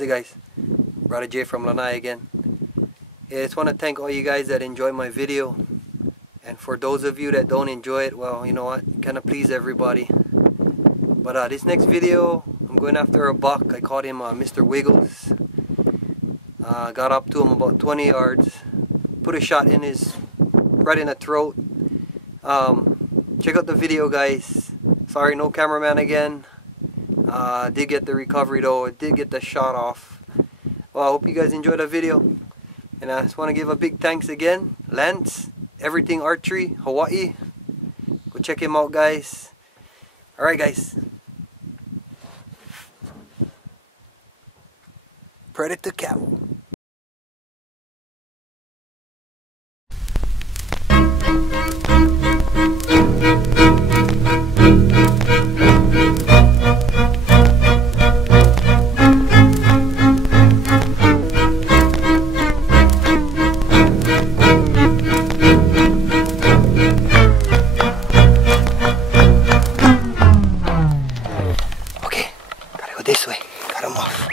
How's it, guys? Brother Jay from Lanai again. Yeah, I just want to thank all you guys that enjoyed my video, and for those of you that don't enjoy it, well, you know what, you kind of please everybody. But this next video, I'm going after a buck. I caught him Mr. Wiggles. Got up to him about 20 yards, put a shot in his right in the throat. Check out the video, guys. Sorry, no cameraman again. Did get the recovery though. I did get the shot off. Well, I hope you guys enjoyed the video, and I just want to give a big thanks again, Lance, Everything Archery Hawaii. Go check him out, guys. Alright, guys. Predator camel. This way, cut him off.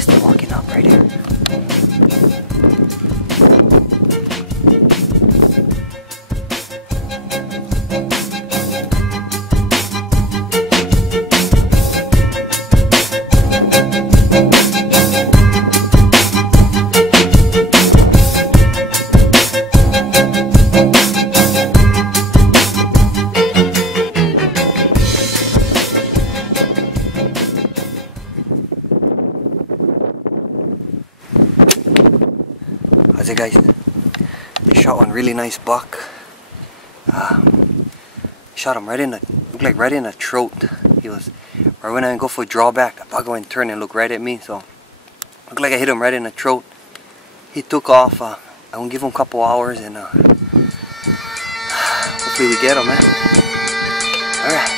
Still walking up right here. How's it, guys? I shot one really nice buck. Shot him right in the, looked like right in the throat. He was, right when I go for a drawback, the buck went and turned and looked right at me, so looked like I hit him right in the throat. He took off. I'm gonna give him a couple hours and hopefully we get him, man. Alright.